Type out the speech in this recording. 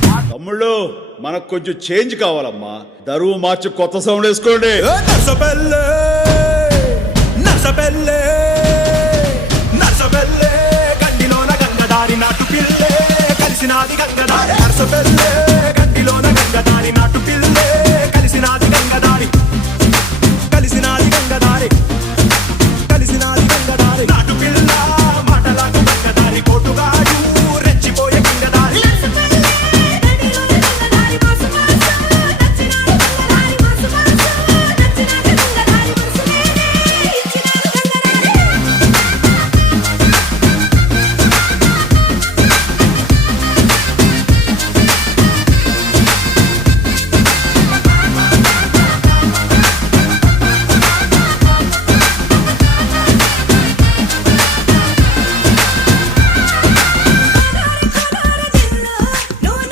తమ్ముళ్ళు మనకు కొంచెం చేంజ్ కావాలమ్మా. దరువు మార్చి కొత్త సౌండ్ వేసుకోండి. కండిలోన గంగదారి నాటు పిల్లే కలిసినాది గంగదారి